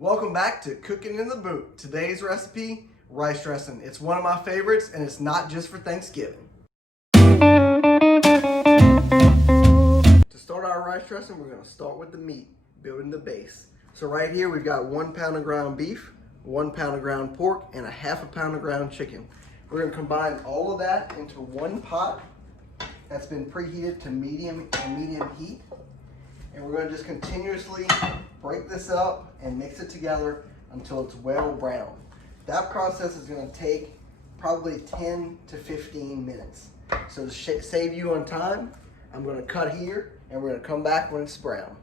Welcome back to Cooking in the Boot. Today's recipe, rice dressing. It's one of my favorites and it's not just for Thanksgiving. To start our rice dressing, we're going to start with the meat, building the base. So right here we've got 1 pound of ground beef, 1 pound of ground pork, and a half a pound of ground chicken. We're going to combine all of that into one pot that's been preheated to medium heat. And we're going to just continuously break this up and mix it together until it's well brown. That process is going to take probably 10 to 15 minutes. So to save you on time, I'm going to cut here and we're going to come back when it's brown.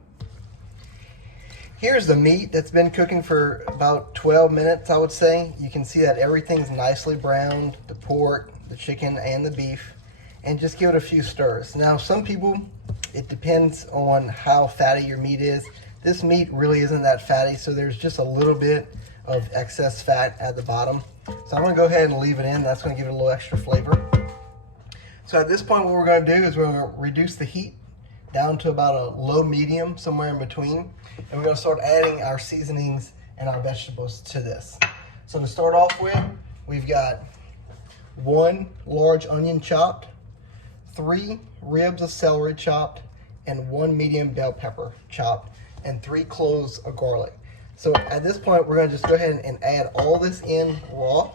Here's the meat that's been cooking for about 12 minutes, I would say. You can see that everything's nicely browned, the pork, the chicken, and the beef. And just give it a few stirs. Now, some people, it depends on how fatty your meat is. This meat really isn't that fatty, so there's just a little bit of excess fat at the bottom. So I'm gonna go ahead and leave it in. That's gonna give it a little extra flavor. So at this point, what we're gonna do is we're gonna reduce the heat down to about a low medium, somewhere in between. And we're gonna start adding our seasonings and our vegetables to this. So to start off with, we've got 1 large onion chopped, 3 ribs of celery chopped, and 1 medium bell pepper chopped, and 3 cloves of garlic. So at this point, we're gonna just go ahead and add all this in raw.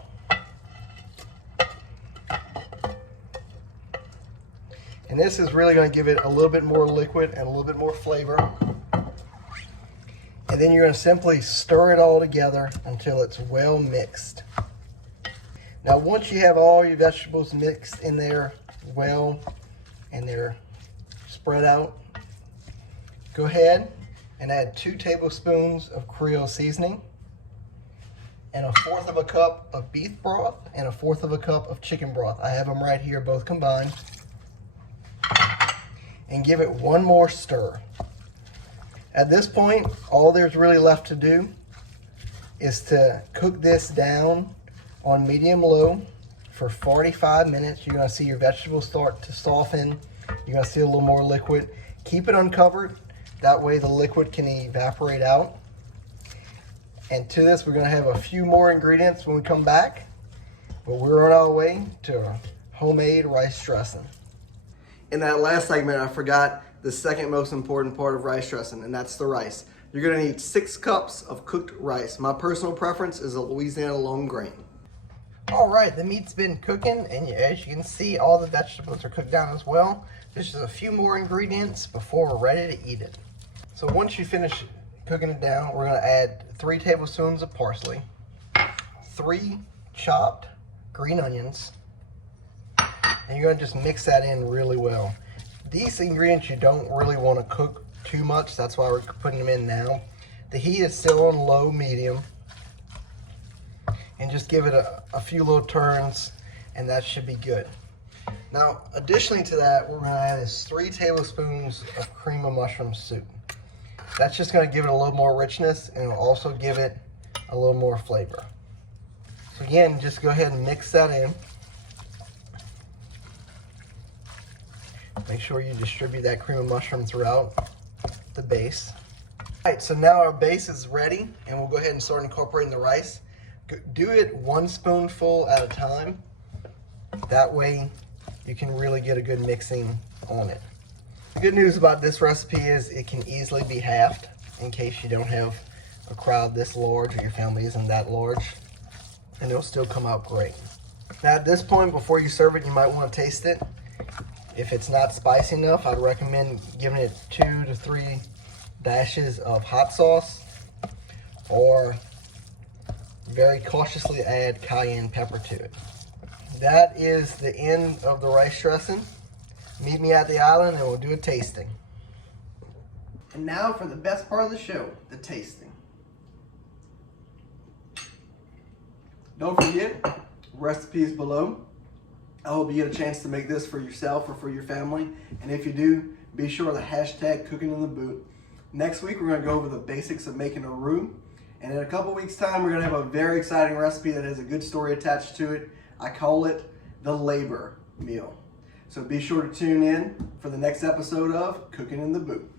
And this is really gonna give it a little bit more liquid and a little bit more flavor. And then you're gonna simply stir it all together until it's well mixed. Now, once you have all your vegetables mixed in there well and they're spread out, go ahead and add 2 tablespoons of Creole seasoning and 1/4 cup of beef broth and 1/4 cup of chicken broth. I have them right here, both combined. And give it one more stir. At this point, all there's really left to do is to cook this down on medium-low for 45 minutes. You're gonna see your vegetables start to soften. You're gonna see a little more liquid. Keep it uncovered. That way the liquid can evaporate out. And to this, we're gonna have a few more ingredients when we come back. But we're on our way to homemade rice dressing. In that last segment, I forgot the second most important part of rice dressing, and that's the rice. You're gonna need 6 cups of cooked rice. My personal preference is a Louisiana long grain. All right, the meat's been cooking, and as you can see, all the vegetables are cooked down as well. There's just a few more ingredients before we're ready to eat it. So once you finish cooking it down, we're gonna add 3 tablespoons of parsley, 3 chopped green onions, and you're gonna just mix that in really well. These ingredients you don't really wanna cook too much, that's why we're putting them in now. The heat is still on low, medium. And just give it a few little turns and that should be good. Now, additionally to that, what we're gonna add is 3 tablespoons of cream of mushroom soup. That's just gonna give it a little more richness and it'll also give it a little more flavor. So again, just go ahead and mix that in. Make sure you distribute that cream of mushroom throughout the base. All right, so now our base is ready and we'll go ahead and start incorporating the rice. Do it 1 spoonful at a time. That way you can really get a good mixing on it. The good news about this recipe is it can easily be halved in case you don't have a crowd this large or your family isn't that large, and it'll still come out great. Now at this point, before you serve it, you might want to taste it. If it's not spicy enough, I'd recommend giving it 2 to 3 dashes of hot sauce, or very cautiously add cayenne pepper to it. That is the end of the rice dressing. Meet me at the island and we'll do a tasting. And now for the best part of the show, the tasting. Don't forget, recipes below. I hope you get a chance to make this for yourself or for your family. And if you do, be sure to hashtag Cooking in the Boot. Next week, we're gonna go over the basics of making a roux. And in a couple weeks' time, we're gonna have a very exciting recipe that has a good story attached to it. I call it the labor meal. So be sure to tune in for the next episode of Cooking in the Boot.